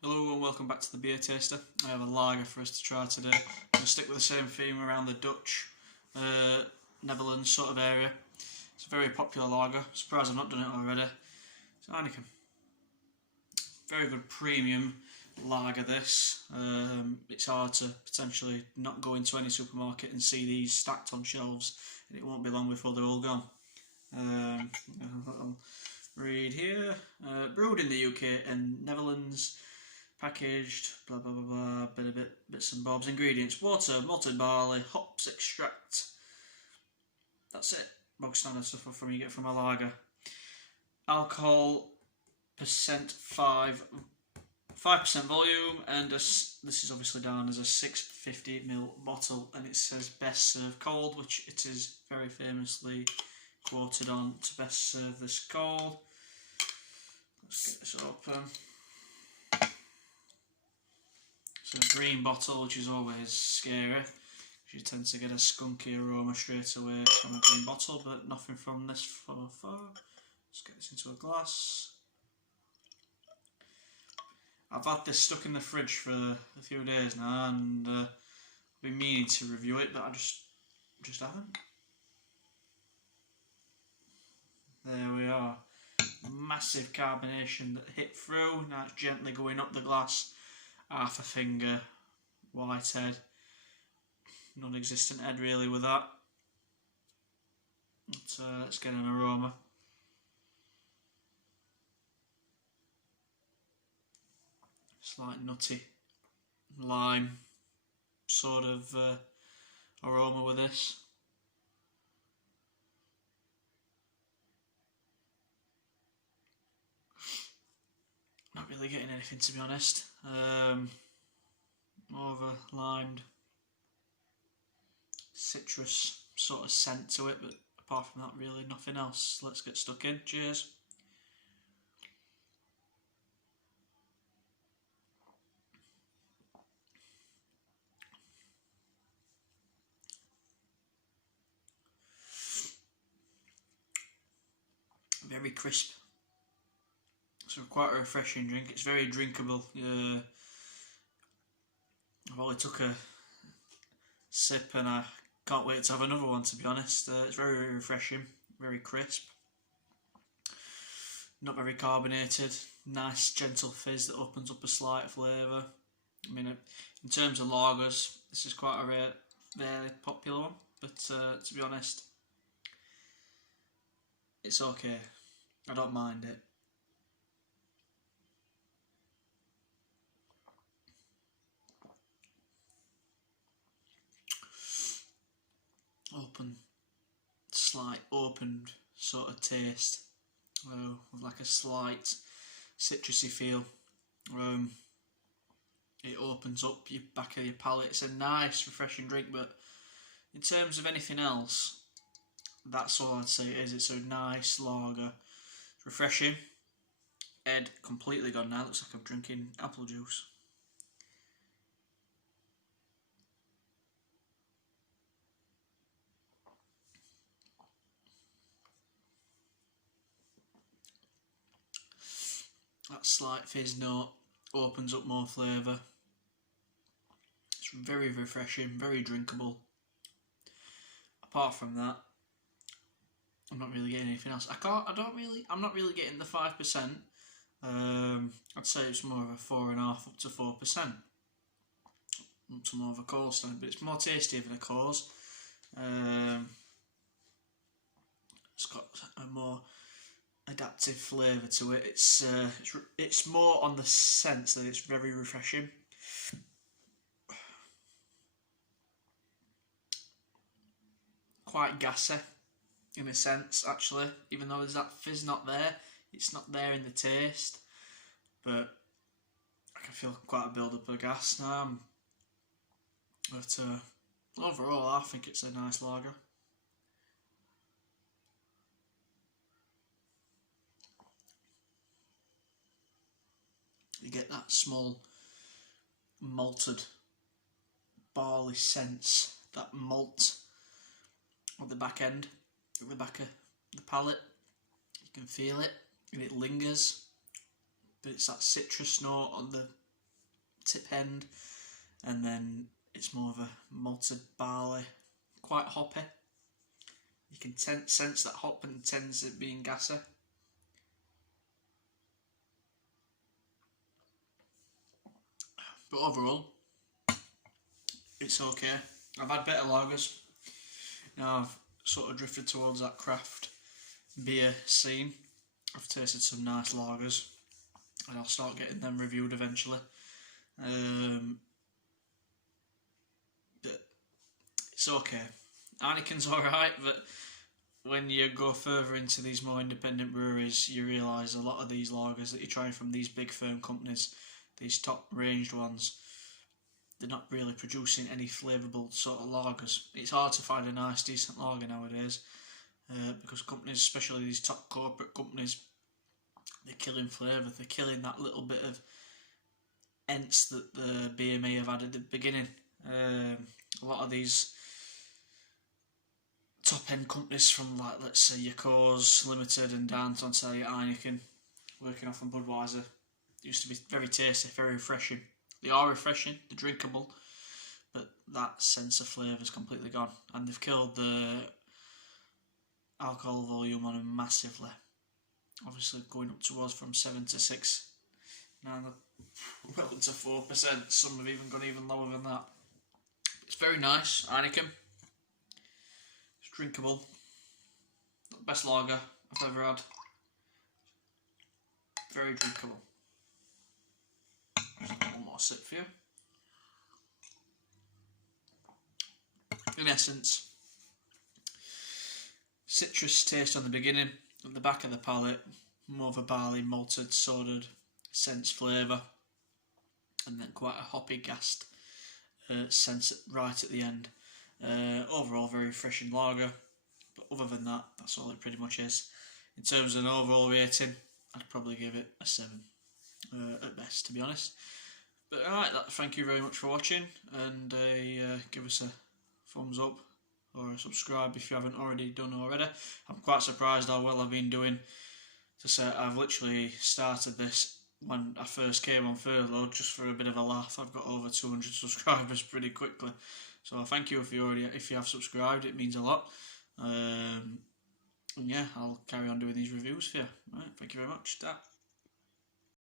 Hello and welcome back to the Beer Taster. I have a lager for us to try today. I'm going to stick with the same theme around the Dutch, Netherlands sort of area. It's a very popular lager. Surprised I've not done it already. It's Heineken. Very good premium lager this. It's hard to potentially not go into any supermarket and see these stacked on shelves, and it won't be long before they're all gone. I'll read here. Brewed in the UK and Netherlands. Packaged, blah blah blah blah, bits and bobs. Ingredients: water, malted barley, hops extract. That's it. Bog standard stuff from you get from a lager. Alcohol percent 5% volume, and this is obviously down as a 650ml bottle, and it says best served cold, which it is very famously quoted on to best serve this cold. Let's get this open. It's a green bottle, which is always scary, because you tend to get a skunky aroma straight away from a green bottle, but nothing from this so far. Let's get this into a glass. I've had this stuck in the fridge for a few days now, and I've been meaning to review it, but I just haven't. There we are. Massive carbonation that hit through. Now it's gently going up the glass. Half a finger, white head, non-existent head really with that. Let's get an aroma. Slight nutty lime sort of aroma with this. Not really getting anything, to be honest. More of a limed citrus sort of scent to it, but apart from that, really nothing else. Let's get stuck in. Cheers. Very crisp. So quite a refreshing drink. It's very drinkable. I've only took a sip and I can't wait to have another one, to be honest. It's very, very refreshing, very crisp, not very carbonated, nice gentle fizz that opens up a slight flavour. I mean, in terms of lagers, this is quite a rare, very popular one, but to be honest, it's okay. I don't mind it. Opened sort of taste, with like a slight citrusy feel. It opens up your back of your palate. It's a nice, refreshing drink, but in terms of anything else, that's all I'd say it is. It's a nice lager. It's refreshing. Head completely gone now. Looks like I'm drinking apple juice. That slight fizz note opens up more flavour. It's very refreshing, very drinkable. Apart from that, I'm not really getting anything else. I'm not really getting the 5%. I'd say it's more of a 4.5% up to 4%. Up to more of a Coors standard, but it's more tasty than a Coors. It's got a more adaptive flavour to it. It's more on the sense that it's very refreshing. Quite gassy in a sense, actually, even though there's that fizz not there. It's not there in the taste, but I can feel quite a build up of gas now. But overall, I think it's a nice lager. You get that small malted barley sense, that malt at the back end, at the back of the palate. You can feel it, and it lingers, but it's that citrus note on the tip end, and then it's more of a malted barley, quite hoppy. You can sense that hop and sense it being gassy. But overall, it's okay. I've had better lagers. Now I've sort of drifted towards that craft beer scene. I've tasted some nice lagers, and I'll start getting them reviewed eventually. But it's okay. Heineken's alright, but when you go further into these more independent breweries, you realise a lot of these lagers that you're trying from these big firm companies, these top ranged ones, they're not really producing any flavourable sort of lagers. It's hard to find a nice decent lager nowadays, because companies, especially these top corporate companies, they're killing flavour, they're killing that little bit of ence that the beer may have had at the beginning. A lot of these top end companies from, like, let's say your Coors Limited and down to your Heineken, working off on Budweiser, used to be very tasty, very refreshing. They are refreshing, they're drinkable, but that sense of flavour is completely gone, and they've killed the alcohol volume on them massively. Obviously going up towards from 7 to 6, now they're well into 4%, some have even gone even lower than that. It's very nice, Heineken. It's drinkable. Not the best lager I've ever had. Very drinkable. One more sip for you. In essence, citrus taste on the beginning, at the back of the palate, more of a barley malted soda sense flavour, and then quite a hoppy gassed sense right at the end. Overall very refreshing lager, but other than that, that's all it pretty much is. In terms of an overall rating, I'd probably give it a 7 at best, to be honest. But alright, thank you very much for watching, and give us a thumbs up or a subscribe if you haven't already done already. I'm quite surprised how well I've been doing. To say, I've literally started this when I first came on furlough, just for a bit of a laugh. I've got over 200 subscribers pretty quickly, so thank you if you have subscribed. It means a lot. And yeah, I'll carry on doing these reviews for you. Right, thank you very much. Ta.